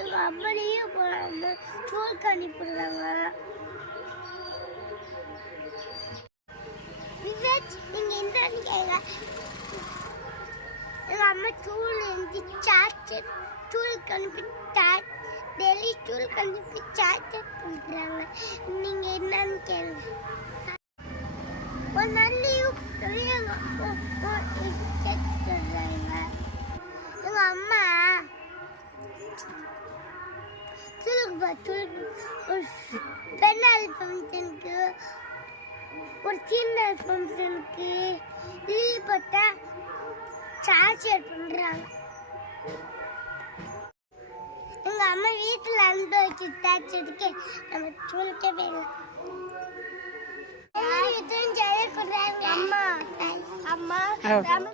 எங்கள் அம்மாலேயே போகாமல் ஸ்கூலுக்கு அனுப்பிடுறாங்க. நீங்கள் என்னன்னு கேட்க எங்கள் அம்மா ஸ்கூல் சார்ஜ் ஸ்கூலுக்கு அனுப்பி டெய்லி ஸ்கூலுக்கு அனுப்பி சார்ஜ் பண்ணுறாங்க. நீங்கள் என்னன்னு கேளுங்க. ஒரு நாள் லீவ் சொல்கிறாங்க. எங்கள் அம்மா ஒரு பெண்ணாள் ஃபங்க்ஷனுக்கு ஒரு சின்ன ஃபங்க்ஷனுக்கு லீவ் போட்டால் சார்ஜர் பண்ணுறாங்க. எங்கள் அம்மா வீட்டில் அனுப்பி வச்சு தாச்சதுக்கு நம்ம சொல்லிட்டே போயிடலாம். அம்மா அம்மா